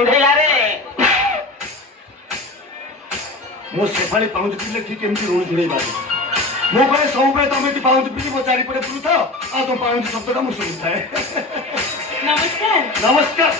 କୁଣ୍ଢେଇଲା ରେ ମୋ ସେଫାଳି ପାଉଁଜି ପିଲେ ଠିକ କେମିତି ଋଣ ଝୁଡ଼େଇବା ମୋ ଘରେ ସବୁବେଳେ ତମେ ଏଠି ପାଉଁଜି ପିଲି ମୋ ଚାରିପଟେ ବୁଲୁଥାଅ ଆଉ ତମ ପାଉଁଜି ଶବ୍ଦଟା ମୁଁ ଶୁଣୁଥାଏ ନମସ୍କାର ନମସ୍କାର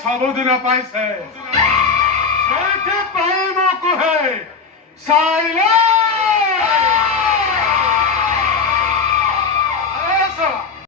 ସବୁଦିନ ପାଇଁ ସେ ସେଥିପାଇଁ ମୁଁ କୁହେ ସାଇଲା